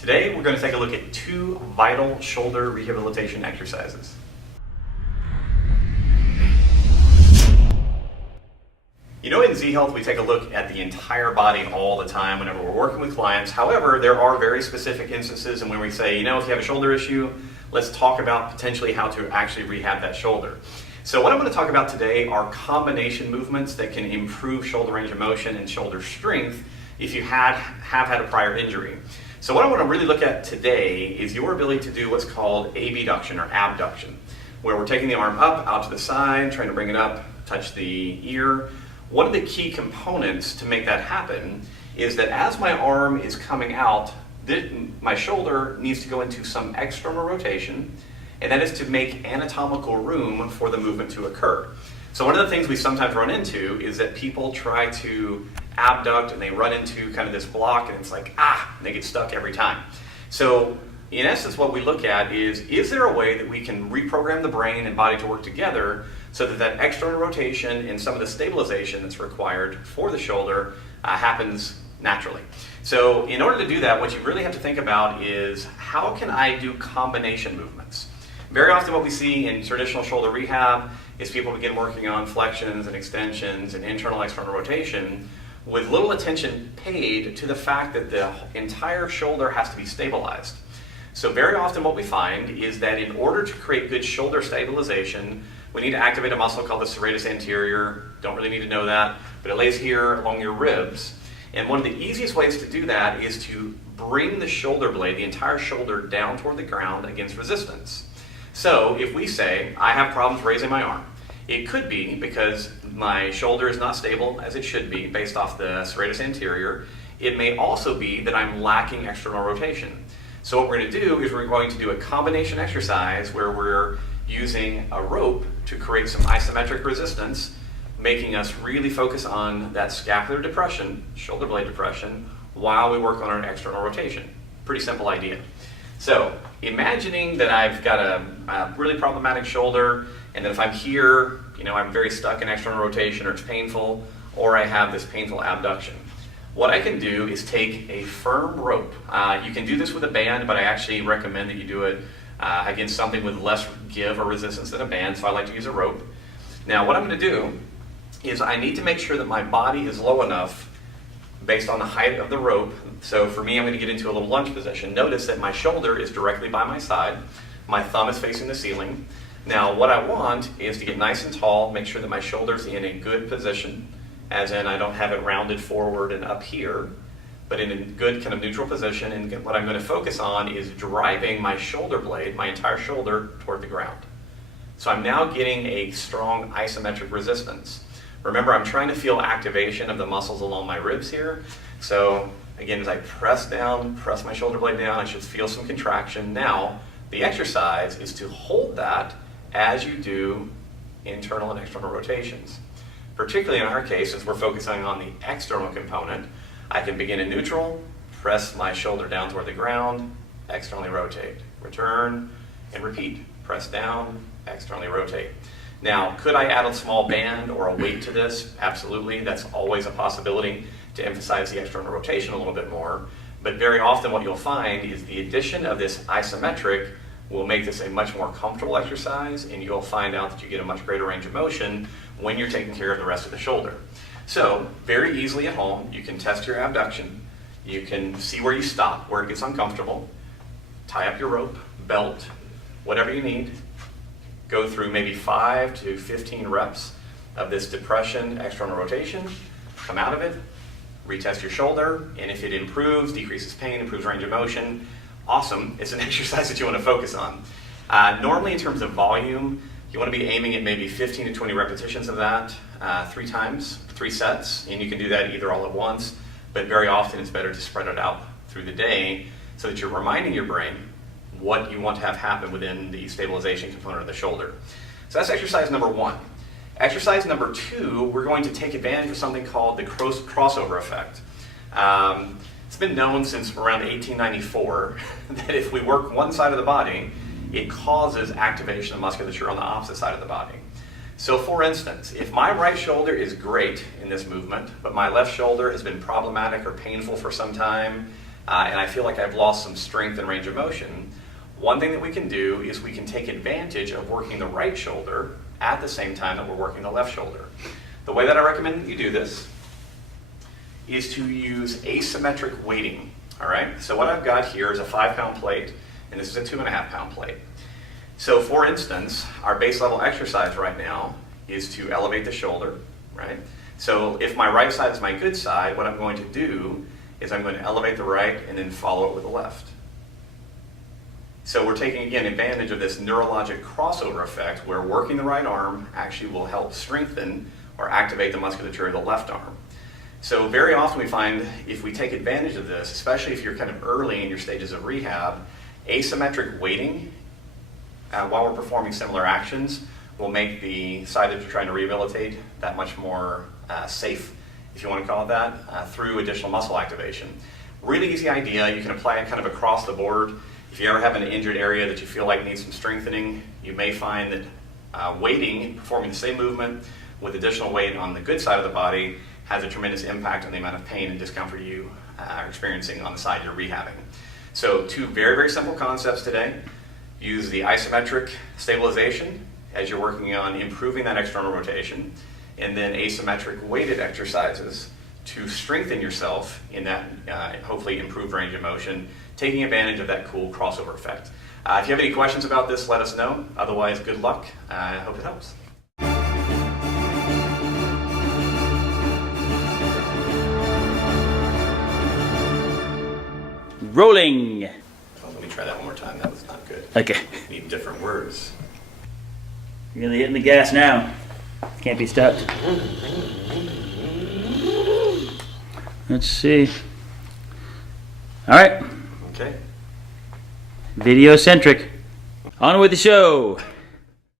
Today we're going to take a look at two vital shoulder rehabilitation exercises. You know, in Z-Health we take a look at the entire body all the time whenever we're working with clients. However, there are very specific instances and when we say, you know, if you have a shoulder issue, let's talk about potentially how to actually rehab that shoulder. So what I'm going to talk about today are combination movements that can improve shoulder range of motion and shoulder strength if you have had a prior injury. So what I want to really look at today is your ability to do what's called abduction or abduction, where we're taking the arm up, out to the side, trying to bring it up, touch the ear. One of the key components to make that happen is that as my arm is coming out, my shoulder needs to go into some external rotation, and that is to make anatomical room for the movement to occur. So one of the things we sometimes run into is that people try to abduct and they run into kind of this block and it's like, and they get stuck every time. So in essence, what we look at is there a way that we can reprogram the brain and body to work together so that that external rotation and some of the stabilization that's required for the shoulder happens naturally. So in order to do that, what you really have to think about is how can I do combination movements? Very often what we see in traditional shoulder rehab is people begin working on flexions and extensions and internal-external rotation with little attention paid to the fact that the entire shoulder has to be stabilized. So very often what we find is that in order to create good shoulder stabilization, we need to activate a muscle called the serratus anterior. Don't really need to know that, but it lays here along your ribs. And one of the easiest ways to do that is to bring the shoulder blade, the entire shoulder, down toward the ground against resistance. So if we say, I have problems raising my arm, it could be because my shoulder is not stable as it should be based off the serratus anterior. It may also be that I'm lacking external rotation. So what we're going to do is we're going to do a combination exercise where we're using a rope to create some isometric resistance, making us really focus on that scapular depression, shoulder blade depression, while we work on our external rotation. Pretty simple idea. So imagining that I've got a really problematic shoulder and that if I'm here, you know, I'm very stuck in external rotation or it's painful, or I have this painful abduction. What I can do is take a firm rope. You can do this with a band, but I actually recommend that you do it against something with less give or resistance than a band, so I like to use a rope. Now what I'm going to do is I need to make sure that my body is low enough based on the height of the rope. So for me, I'm going to get into a little lunge position. Notice that my shoulder is directly by my side. My thumb is facing the ceiling. Now what I want is to get nice and tall, make sure that my shoulder's in a good position, as in I don't have it rounded forward and up here, but in a good kind of neutral position. And what I'm going to focus on is driving my shoulder blade, my entire shoulder, toward the ground. So I'm now getting a strong isometric resistance. Remember, I'm trying to feel activation of the muscles along my ribs here. So again, as I press down, press my shoulder blade down, I should feel some contraction. Now, the exercise is to hold that as you do internal and external rotations. Particularly in our case, since we're focusing on the external component, I can begin in neutral, press my shoulder down toward the ground, externally rotate, return, and repeat. Press down, externally rotate. Now, could I add a small band or a weight to this? Absolutely, that's always a possibility to emphasize the external rotation a little bit more. But very often what you'll find is the addition of this isometric will make this a much more comfortable exercise, and you'll find out that you get a much greater range of motion when you're taking care of the rest of the shoulder. So, very easily at home, you can test your abduction. You can see where you stop, where it gets uncomfortable. Tie up your rope, belt, whatever you need. Go through maybe 5 to 15 reps of this depression, external rotation. Come out of it, retest your shoulder, and if it improves, decreases pain, improves range of motion, awesome. It's an exercise that you want to focus on. Normally in terms of volume, you want to be aiming at maybe 15 to 20 repetitions of that 3 times, 3 sets, and you can do that either all at once, but very often it's better to spread it out through the day so that you're reminding your brain what you want to have happen within the stabilization component of the shoulder. So that's exercise number 1. Exercise number 2, we're going to take advantage of something called the crossover effect. It's been known since around 1894 that if we work one side of the body, it causes activation of musculature on the opposite side of the body. So for instance, if my right shoulder is great in this movement, but my left shoulder has been problematic or painful for some time, and I feel like I've lost some strength and range of motion, one thing that we can do is we can take advantage of working the right shoulder at the same time that we're working the left shoulder. The way that I recommend that you do this is to use asymmetric weighting. All right, so what I've got here is a 5-pound plate, and this is a 2.5-pound plate. So for instance, our base level exercise right now is to elevate the shoulder, right? So if my right side is my good side, what I'm going to do is I'm going to elevate the right and then follow it with the left. So we're taking, again, advantage of this neurologic crossover effect where working the right arm actually will help strengthen or activate the musculature of the left arm. So very often we find if we take advantage of this, especially if you're kind of early in your stages of rehab, asymmetric weighting while we're performing similar actions will make the side that you're trying to rehabilitate that much more safe, if you want to call it that, through additional muscle activation. Really easy idea. You can apply it kind of across the board. If you ever have an injured area that you feel like needs some strengthening, you may find that weighting, performing the same movement with additional weight on the good side of the body has a tremendous impact on the amount of pain and discomfort you are experiencing on the side you're rehabbing. So 2 very, very simple concepts today. Use the isometric stabilization as you're working on improving that external rotation, and then asymmetric weighted exercises to strengthen yourself in that hopefully improved range of motion, taking advantage of that cool crossover effect. If you have any questions about this, let us know. Otherwise, good luck. I hope it helps. Rolling. Oh, let me try that one more time. That was not good. Okay. Need different words. You're really hitting the gas now. Can't be stopped. Let's see. All right. Okay. Video centric. On with the show.